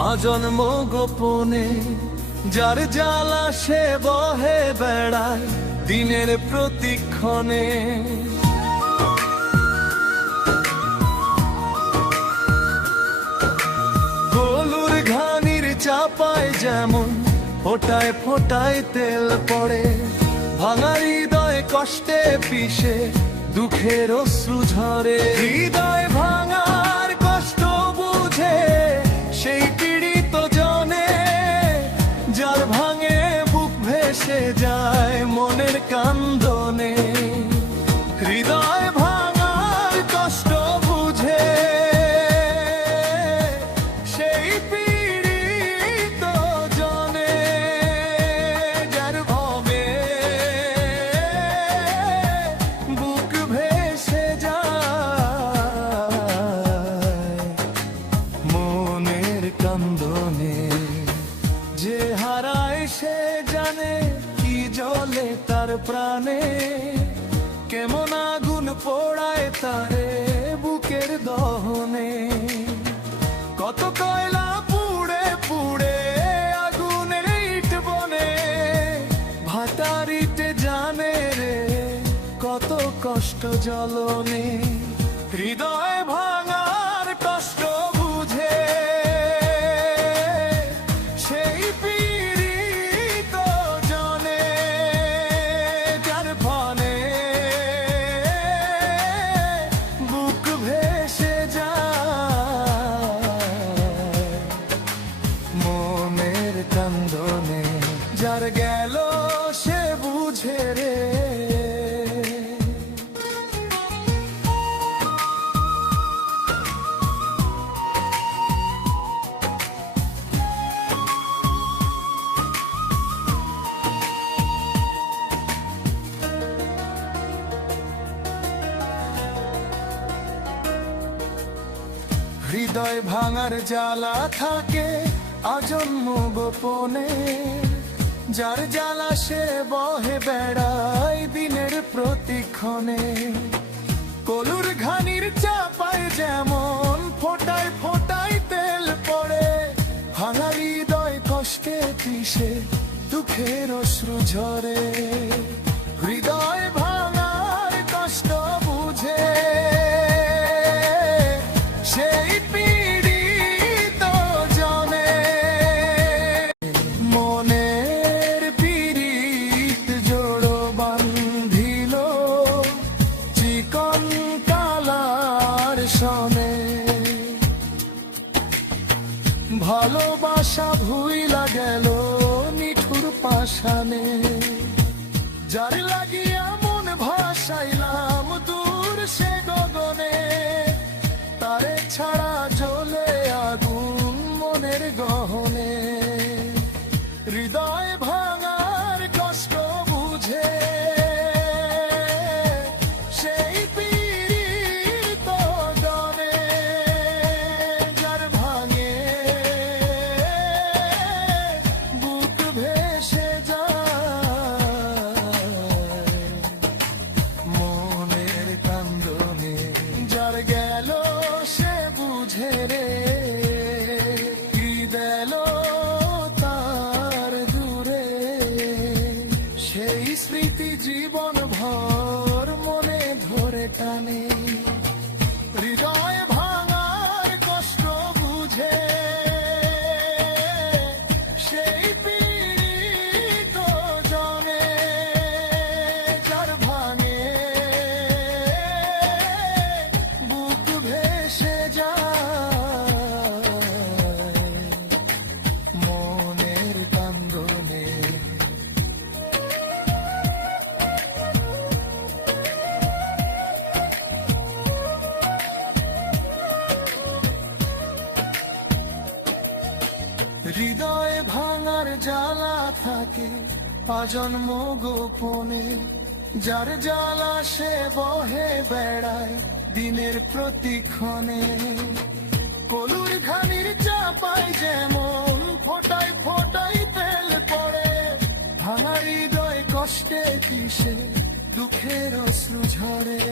আজন্ম গোপনে যার জ্বালা সে বহে বেড়ায় দিনের প্রতিক্ষণে। গলুর ঘানির চাপায় যেমন ফোটায় ফোটায় তেল পড়ে, ভাঙা হৃদয় কষ্টে পিষে দুঃখের অশ্রু ঝরে। হৃদয় ভাঙার কষ্ট বুঝে সেই পীড়িত জনে, যার ভাঙে বুক ভেসে যায় মনের কান্দনে। হৃদয় ভাঙার কষ্ট বুঝে সেই পীড়িত জনে, যার ভাঙে বুক ভেসে যায় মনের কান্দনে। যে হারায় সে জানে কি জ্বলে তার প্রাণে, কেমন আগুন পোড়ায় তারে বুকের দহনে। কত কয়লা পুড়ে পুড়ে আগুনের ইট বনে, ভাটার ইটে জানে রে কত কষ্ট জ্বলনে। হৃদয় ভাঙার কষ্ট বুঝে সেই পীড়িত জনে, যার ফলে বুক ভেসে যায় মনের কান্দনে। যার গেল সে বুঝে রে। হৃদয় ভাঙার জ্বালা থাকে আজন্ম গোপনে, যার জ্বালা সে বহে বেড়ায় দিনের প্রতিক্ষণে। কলুর ঘানির চাপায় যেমন ফোটায় ফোটায় তেল পড়ে, ভাঙা হৃদয় কষ্টে পিষে দুঃখের অশ্রু ঝরে। হৃদয় ভাঙার কষ্ট বুঝে সেই পীড়িত জনে, মনের পীড়িত জোড়ো বান্ধিল চিকন কালার সনে। ভালোবাসা ভুইলা গেল নিঠুর পাষাণে, যার লাগিয়া মন ভাসাইলাম দূর সে গগনে। তারে ছাড়া জ্বলে আগুন মনের গহনে। হৃদয় ভাঙার কষ্ট বুঝে সেই পীড়িত জনে, যার ভাঙে বুক ভেসে যায় মনের কান্দনে। যার গেল সে বুঝে রে, কি দিল তার দূরে সেই স্মৃতি জীবন ভর মনে ধরে টানে। হৃদয় ভাঙার কষ্ট বুঝে সেই পীড়িত জনে, যার ভাঙে বুক ভেসে যায় মনের কান্দনে। হৃদয় ভাঙার জ্বালা থাকে আজন্ম গোপনে, যার জ্বালা সে বহে বেড়ায় দিনের প্রতিক্ষণে। কলুর ঘানির চাপায় যেমন ফোটায় ফোটায় তেল পড়ে, ভাঙা হৃদয় কষ্টে পিষে দুঃখের অশ্রু ঝরে।